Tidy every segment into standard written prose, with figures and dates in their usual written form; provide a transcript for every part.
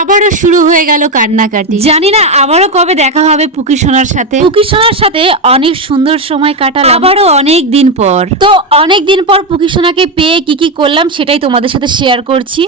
আবারও শুরু হয়ে গেল কান্নাকাটি। জানি না আবারও কবে দেখা হবে পুকি সোনার সাথে। পুকি সোনার সাথে অনেক সুন্দর সময় কাটালাম, আবারও অনেক দিন পর। তো অনেক দিন পর পুকি সোনাকে পেয়ে কি কি করলাম সেটাই তোমাদের সাথে শেয়ার করছি।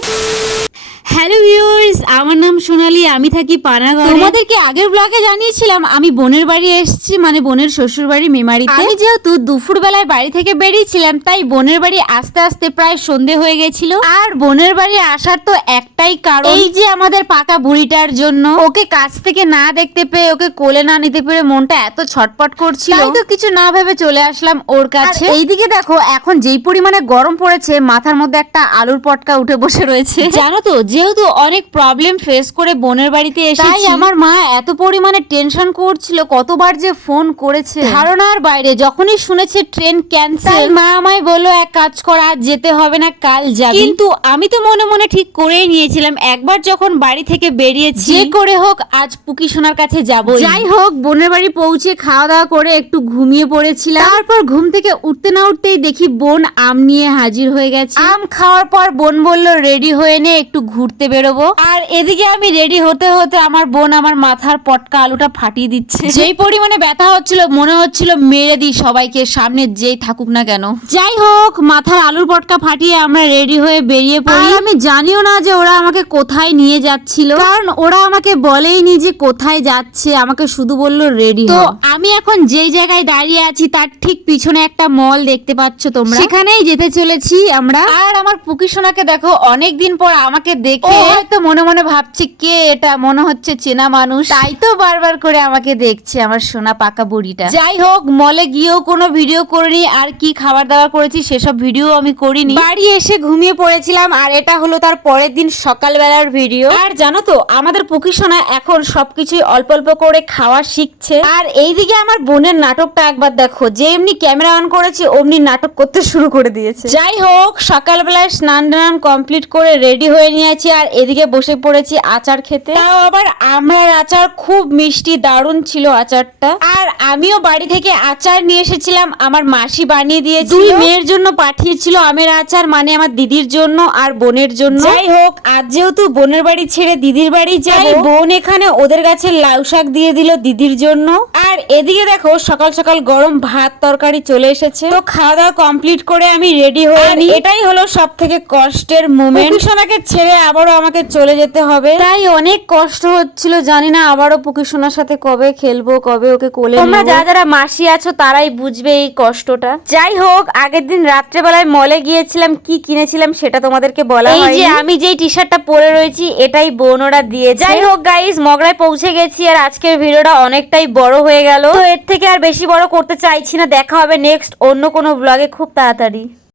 হ্যালো ভিউয়ার্স, আমার নাম সোনালী, আমি থাকি পানাগড়ে। তোমাদেরকে আগের ব্লগে জানিয়েছিলাম আমি বোনের বাড়ি এসেছি, মানে বোনের শ্বশুর বাড়ি মেমারিতে। আমি যেহেতু দুপুর বেলায় বাড়ি থেকে বেরিয়েছিলাম, তাই বোনের বাড়ি আস্তে আস্তে প্রায় সন্ধে হয়ে গেছিল। আর বোনের বাড়ি আসার তো একটাই কারণ, এই যে আমাদের পাকা বুড়িটার জন্য। ওকে কাছ থেকে না দেখতে পেয়ে, ওকে কোলে না নিতে পেরে মনটা এত ছটপট করছিল, তাই তো কিছু না ভেবে চলে আসলাম ওর কাছে। এইদিকে দেখো এখন যেই পরিমাণে গরম পড়েছে, মাথার মধ্যে একটা আলুর পটকা উঠে বসে রয়েছে। জানো তো, যেহেতু অনেক প্রবলেম ফেস করে বোনের বাড়িতে এসেছি, তাই আমার মা এত পরিমাণে টেনশন করছিল, কতবার যে ফোন করেছে ধারণার বাইরে। যখনই শুনেছে ট্রেন ক্যান্সেল, মা আমায় বললো এক কাজ করা, যেতে হবে না, কাল যাবি। কিন্তু আমি তো মনে মনে ঠিক করেই নিয়েছিলাম, একবার যখন বাড়ি থেকে বেরিয়েছি, যে করে হোক আজ পুকি সোনার কাছে যাব। যাই হোক, বোনের বাড়ি পৌঁছে খাওয়া দাওয়া করে একটু ঘুমিয়ে পড়েছিলাম। তারপর ঘুম থেকে উঠতে না উঠতেই দেখি বোন আম নিয়ে হাজির হয়ে গেছে। আম খাওয়ার পর বোন বলল রেডি হয়ে নে, একটু ঘুরতে বেরোবো। আর এদিকে আমি রেডি হতে হতে আমার বোন আমার মাথার পটকা আলুটা ফাটিয়ে দিচ্ছে। যেই পরিমাণে ব্যথা হচ্ছিল, মনে হচ্ছিল মেরে দিই সবাইকে, সামনে যেই থাকুক না কেন। যাই হোক, মাথার আলুর পটকা ফাটিয়ে আমরা রেডি হয়ে বেরিয়ে পড়ি। আমি জানিও না যে ওরা আমাকে কোথায় নিয়ে যাচ্ছিল, কারণ ওরা আমাকে বলেইনি যে কোথায় যাচ্ছে, আমাকে শুধু বললো রেডি। তো আমি এখন যেই জায়গায় দাঁড়িয়ে আছি তার ঠিক পিছনে একটা মল দেখতে পাচ্ছ তোমরা, সেখানেই যেতে চলেছি আমরা। আর আমার পুকি সোনাকে দেখো, অনেকদিন পর আমাকে দেখে হয়তো মনে মনে ভাবছে কে এটা, মনে হচ্ছে চেনা মানুষ, তাই তো বারবার করে আমাকে দেখছে আমার সোনা পাকা বুড়িটা। যাই হোক, মলে গিয়েও কোনো ভিডিও করিনি, আর কি খাবার দাবার করেছি সেসব ভিডিও আমি করিনি। বাড়ি এসে ঘুমিয়ে পড়েছিলাম, আর এটা হলো তার পরের দিন সকালবেলার ভিডিও। আর জানো তো, আমাদের পুকি সোনা এখন সবকিছুই অল্প অল্প করে খাওয়া শিখছে। আর এইদিকে আমার বোনের নাটকটা একবার দেখো, যে এমনি ক্যামেরা অন করেছে অমনি নাটক করতে শুরু করে দিয়েছে। যাই হোক, সকালবেলায় স্নান টান কমপ্লিট করে রেডি হয়ে নিয়েছি, আর এদিকে বসে পড়েছি আচার খেতে। তাও আবার আমড়ার আচার, খুব মিষ্টি, দারুণ ছিল আচারটা। আর আমিও বাড়ি থেকে আচার নিয়ে এসেছিলাম, আমার মাসি বানিয়ে দিয়েছিল। দুই মেয়ের জন্য পাঠিয়েছিল আমের আচার, মানে আমার দিদির জন্য আর বোনের জন্য। যাই হোক, আজ যেহেতু বোনের বাড়ি ছেড়ে দিদির বাড়ি যাই, বোন এখানে ওদের কাছে লাউ শাক দিয়ে দিল দিদির জন্য। আর এদিকে দেখো, সকাল সকাল গরম ভাত তরকারি চলে এসেছে। তো খাওয়া দাওয়া কমপ্লিট করে আমি রেডি হয়ে নি। এটাই হলো সব থেকে কষ্টের মোমেন্ট, সোনাকে ছেড়ে আবারও আমাকে চলে যেতে হবে, তাই অনেক কষ্ট হচ্ছিল। জানি না আবারও পুকি সোনার সাথে কবে খেলবো, কবে ওকে কোলে নেব। তোমরা যারা যারা মাসি আছো তারাই বুঝবে এই কষ্টটা। যাই হোক, আগের দিন রাত্রেবেলায় মলে গিয়েছিলাম, কি কিনেছিলাম সেটা তোমাদেরকে বলা হয়নি। এই যে আমি যেই টি শার্টটা পরে রয়েছি, এটাই বোন ওরা দিয়েছে। যাই হোক গাইস, মগরায় পৌঁছে গেছি, আর আজকের ভিডিওটা অনেকটাই বড় হয়ে গেল, তো এর থেকে আর বেশি বড় করতে চাইছি না। দেখা হবে নেক্সট অন্য কোনো ব্লগে খুব তাড়াতাড়ি।